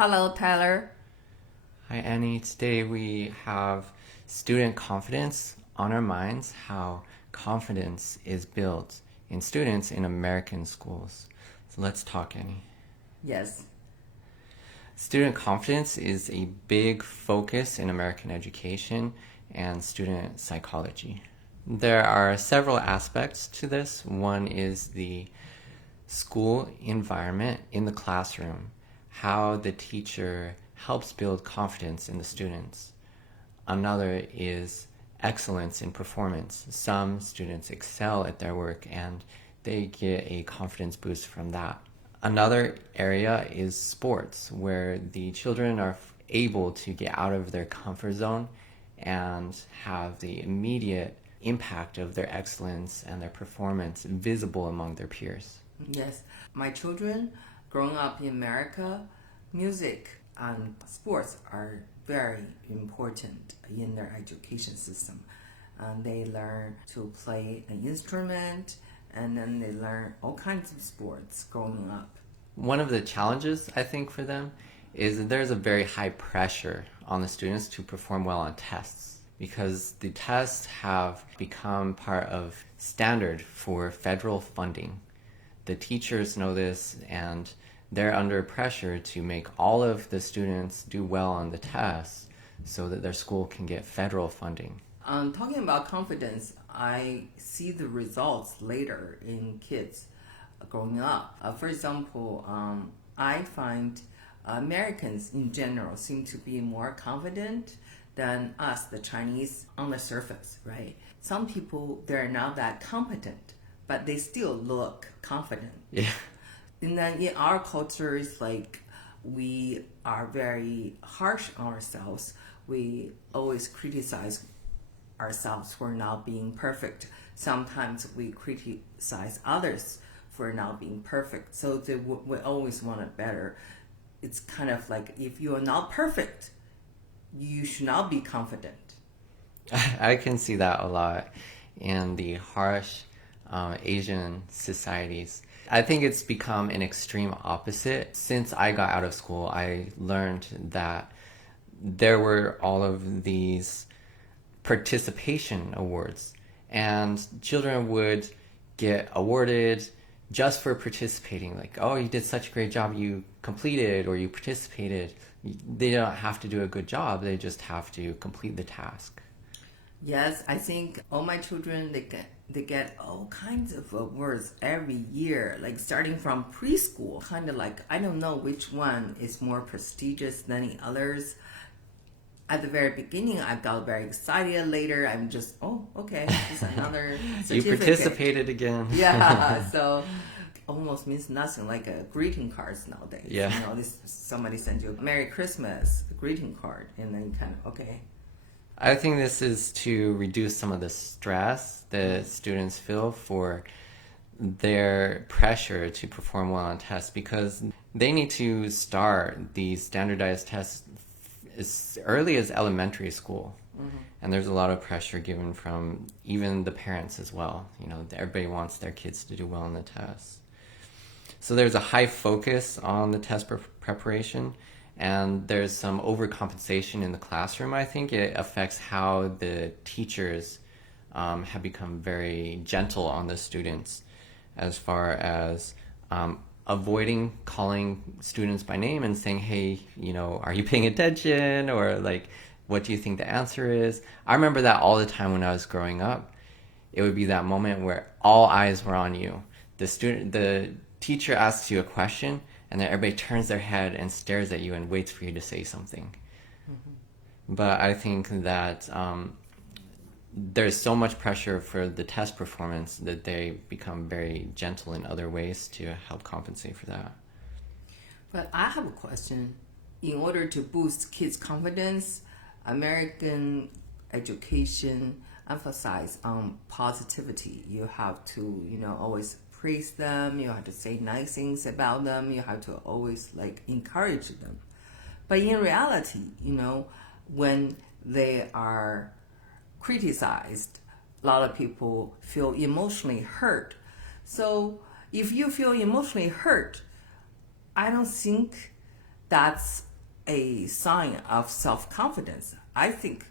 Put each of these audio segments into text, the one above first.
Hello, Tyler. Hi, Annie. Today we have student confidence on our minds, how confidence is built in students in American schools. So let's talk, Annie. Yes. Student confidence is a big focus in American education and student psychology. There are several aspects to this. One is the school environment in the classroom, how the teacher helps build confidence in the students. Another is excellence in performance. Some students excel at their work and they get a confidence boost from that. Another area is sports, where the children are able to get out of their comfort zone and have the immediate impact of their excellence and their performance visible among their peers. Yes. My children growing up in America, music and sports are very important in their education system. They learn to play an instrument and then they learn all kinds of sports growing up. One of the challenges, I think, for them is that there's a very high pressure on the students to perform well on tests because the tests have become part of standard for federal funding. The teachers know this and they're under pressure to make all of the students do well on the tests so that their school can get federal funding. Talking about confidence, I see the results later in kids growing up. For example, I find Americans in general seem to be more confident than us, the Chinese, on the surface, right? Some people, they're not that competent, but they still look confident. Yeah. And then in our culture, it's like we are very harsh on ourselves. We always criticize ourselves for not being perfect. Sometimes we criticize others for not being perfect. So we always want it better. It's kind of like if you are not perfect, you should not be confident. I can see that a lot in the harsh Asian societies. I think it's become an extreme opposite. Since I got out of school, I learned that there were all of these participation awards, and children would get awarded just for participating. Like, oh, you did such a great job, you completed or you participated. They don't have to do a good job, they just have to complete the task. Yes, I think all my children, they get all kinds of awards every year, like starting from preschool. Kind of like, I don't know which one is more prestigious than the others. At the very beginning, I got very excited. Later, I'm just, oh, okay, it's another certificate. You participated again. Yeah, so almost means nothing, like greeting cards nowadays. Yeah. You know, somebody sends you a Merry Christmas greeting card, and then you kind of, okay. I think this is to reduce some of the stress that students feel for their pressure to perform well on tests, because they need to start these standardized tests as early as elementary school. Mm-hmm. And there's a lot of pressure given from even the parents as well. You know, everybody wants their kids to do well on the tests. So there's a high focus on the test preparation, and there's some overcompensation in the classroom. I think it affects how the teachers have become very gentle on the students as far as avoiding calling students by name and saying, hey, you know, are you paying attention? Or like, what do you think the answer is? I remember that all the time when I was growing up. It would be that moment where all eyes were on you. The teacher asks you a question, and then everybody turns their head and stares at you and waits for you to say something. Mm-hmm. But I think that there's so much pressure for the test performance that they become very gentle in other ways to help compensate for that. But I have a question. In order to boost kids' confidence, American education emphasize on positivity. You have to, always praise them. You have to say nice things about them. You have to always encourage them. But in reality, when they are criticized, a lot of people feel emotionally hurt. So if you feel emotionally hurt, I don't think that's a sign of self-confidence. I think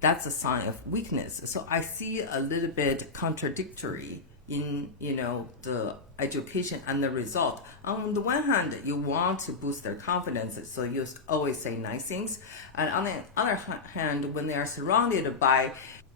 that's a sign of weakness. So I see a little bit contradictory in the education and the result. On the one hand, you want to boost their confidence, so you always say nice things. And on the other hand, when they are surrounded by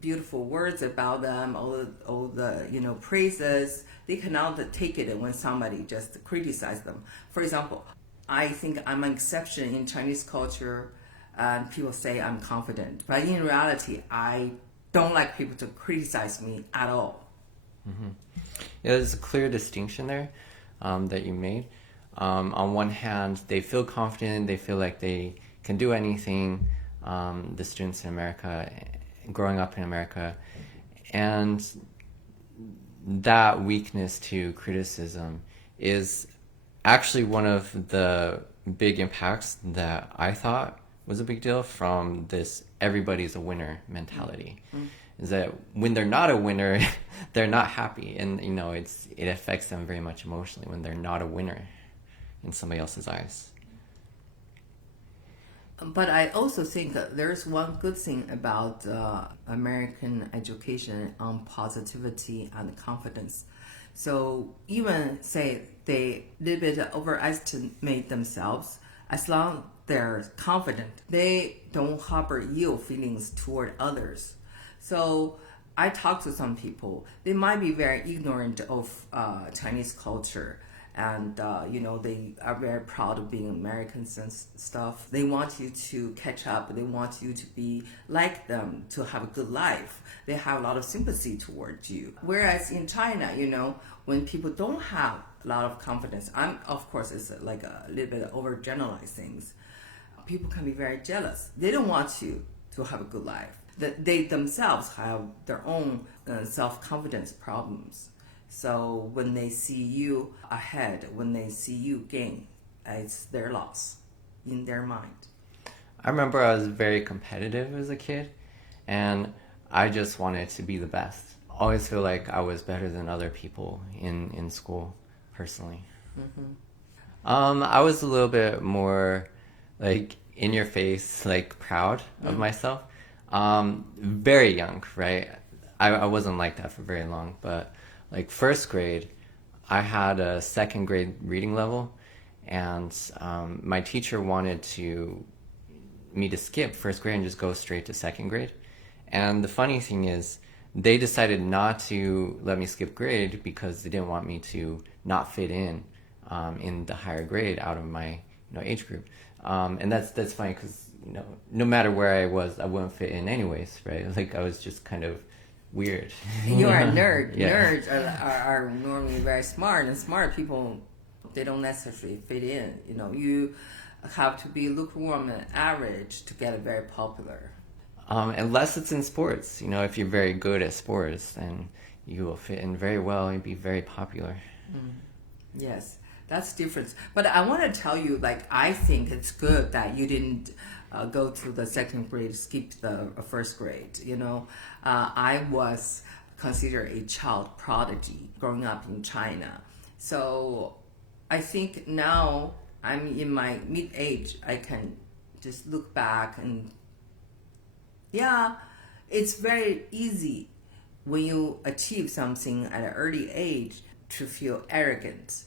beautiful words about them, all the praises, they cannot take it when somebody just criticizes them. For example, I think I'm an exception in Chinese culture, and people say I'm confident, but in reality, I don't like people to criticize me at all. Mm-hmm. Yeah, there's a clear distinction there that you made. On one hand, they feel confident, they feel like they can do anything, the students in America, growing up in America, and that weakness to criticism is actually one of the big impacts that I thought was a big deal from this everybody's a winner mentality. Mm-hmm. Is that when they're not a winner, they're not happy, and it affects them very much emotionally when they're not a winner in somebody else's eyes. But I also think there's one good thing about American education on positivity and confidence. So even say they a little bit overestimate themselves, as long as they're confident, they don't harbor ill feelings toward others. So I talk to some people. They might be very ignorant of Chinese culture, and they are very proud of being Americans and stuff. They want you to catch up. They want you to be like them, to have a good life. They have a lot of sympathy towards you. Whereas in China, when people don't have a lot of confidence, of course it's like a little bit of overgeneralize things. People can be very jealous. They don't want you to have a good life. They themselves have their own self-confidence problems. So when they see you ahead, when they see you gain, it's their loss in their mind. I remember I was very competitive as a kid, and I just wanted to be the best. I always feel like I was better than other people in school, personally. Mm-hmm. I was a little bit more like in your face, like proud of myself. Very young, right? I wasn't like that for very long, but like first grade, I had a second grade reading level, and my teacher wanted me to skip first grade and just go straight to second grade. And the funny thing is, they decided not to let me skip grade because they didn't want me to not fit in the higher grade out of my age group. And that's funny because no matter where I was, I wouldn't fit in anyways, right? Like I was just kind of weird. You are a nerd. Yeah. Nerds are normally very smart, and smart people, they don't necessarily fit in. You have to be lukewarm and average to get very popular. Unless it's in sports, if you're very good at sports, then you will fit in very well and be very popular. Yes, that's the difference. But I want to tell you, I think it's good that you didn't go to the second grade, skip the first grade. I was considered a child prodigy growing up in China. So I think now I'm in my mid-age, I can just look back and it's very easy when you achieve something at an early age to feel arrogant.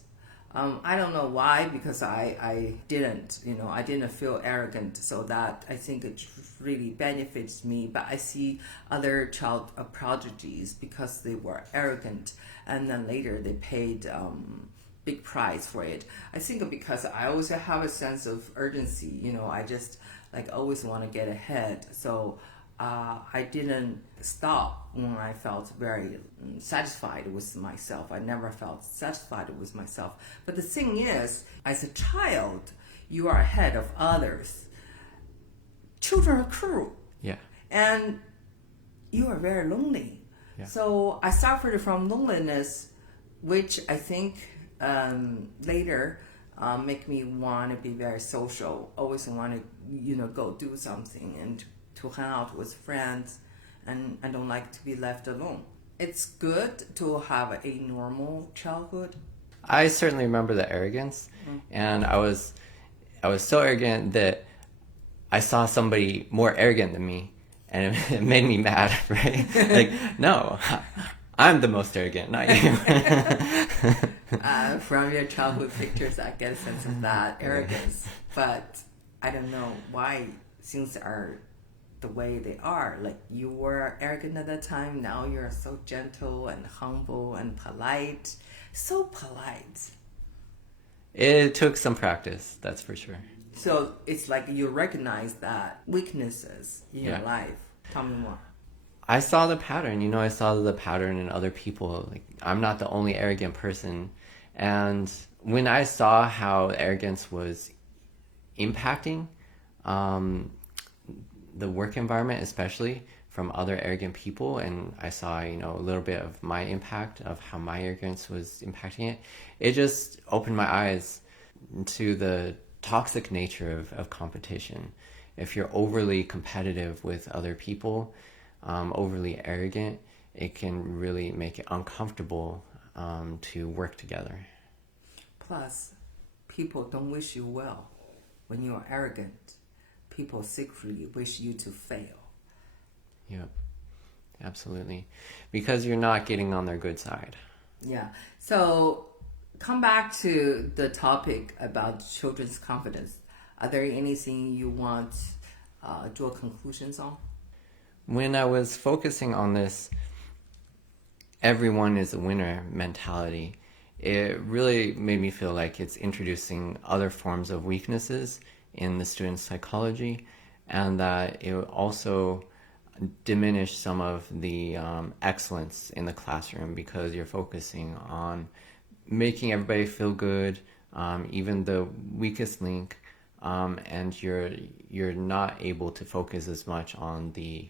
I don't know why, because I didn't feel arrogant, so that I think it really benefits me. But I see other child prodigies because they were arrogant, and then later they paid big price for it. I think because I also have a sense of urgency, I just always want to get ahead. So I didn't stop when I felt very satisfied with myself. I never felt satisfied with myself. But the thing is, as a child, you are ahead of others. Children are cruel. Yeah. And you are very lonely. Yeah. So I suffered from loneliness, which I think later make me want to be very social. Always want to, go do something and to hang out with friends, and I don't like to be left alone. It's good to have a normal childhood. I certainly remember the arrogance, and I was so arrogant that I saw somebody more arrogant than me, and it made me mad, right? Like, no, I'm the most arrogant, not you. From your childhood pictures, I get a sense of that arrogance. But I don't know why things are the way they are. Like, you were arrogant at that time, now you're so gentle and humble and polite. So polite. It took some practice, that's for sure. So it's like you recognize that weaknesses in your Yeah. life. Tell me more. I saw the pattern, I saw the pattern in other people. Like, I'm not the only arrogant person. And when I saw how arrogance was impacting the work environment, especially from other arrogant people, and I saw, a little bit of my impact of how my arrogance was impacting it, it just opened my eyes to the toxic nature of competition. If you're overly competitive with other people, overly arrogant, it can really make it uncomfortable to work together. Plus, people don't wish you well when you are arrogant. People secretly wish you to fail. Yep, absolutely. Because you're not getting on their good side. Yeah. So come back to the topic about children's confidence. Are there anything you want draw conclusions on? When I was focusing on this everyone is a winner mentality, it really made me feel like it's introducing other forms of weaknesses in the student's psychology, and that it also diminish some of the excellence in the classroom, because you're focusing on making everybody feel good, even the weakest link, and you're not able to focus as much on the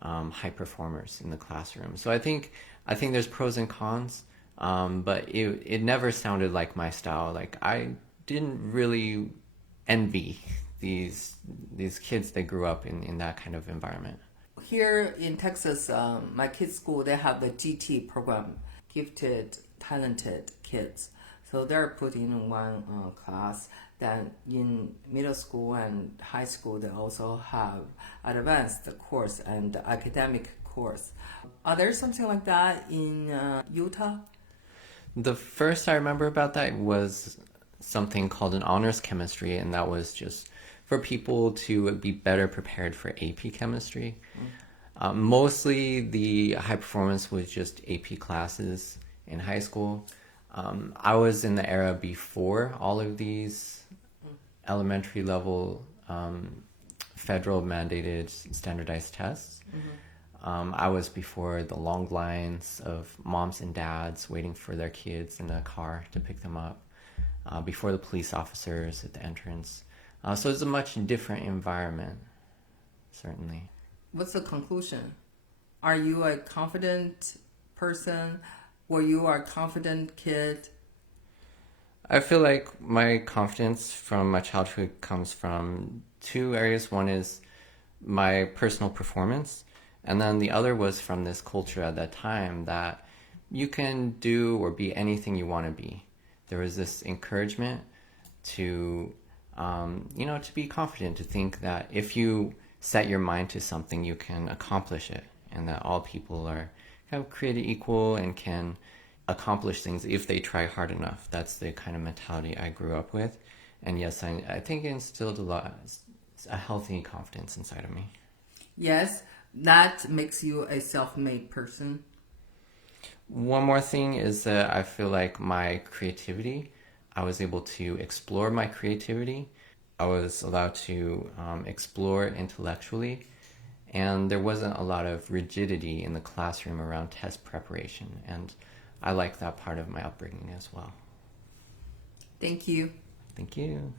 high performers in the classroom. So I think there's pros and cons, but it never sounded like my style. Like, I didn't really envy these kids that grew up in that kind of environment. Here in Texas, my kids' school, they have the GT program, Gifted, Talented Kids. So they're put in one class. Then in middle school and high school, they also have advanced course and academic course. Are there something like that in Utah? The first I remember about that was something called an honors chemistry, and that was just for people to be better prepared for AP chemistry. Mostly the high performance was just AP classes in high school. I was in the era before all of these elementary level federal mandated standardized tests. I was before the long lines of moms and dads waiting for their kids in the car to pick them up, before the police officers at the entrance. So it's a much different environment, certainly. What's the conclusion? Are you a confident person? Were you a confident kid? I feel like my confidence from my childhood comes from two areas. One is my personal performance, and then the other was from this culture at that time that you can do or be anything you want to be. There was this encouragement to, to be confident, to think that if you set your mind to something, you can accomplish it, and that all people are kind of created equal and can accomplish things if they try hard enough. That's the kind of mentality I grew up with. And yes, I think it instilled a healthy confidence inside of me. Yes, that makes you a self-made person. One more thing is that I feel like my creativity, I was able to explore my creativity. I was allowed to explore intellectually, and there wasn't a lot of rigidity in the classroom around test preparation, and I like that part of my upbringing as well. Thank you. Thank you.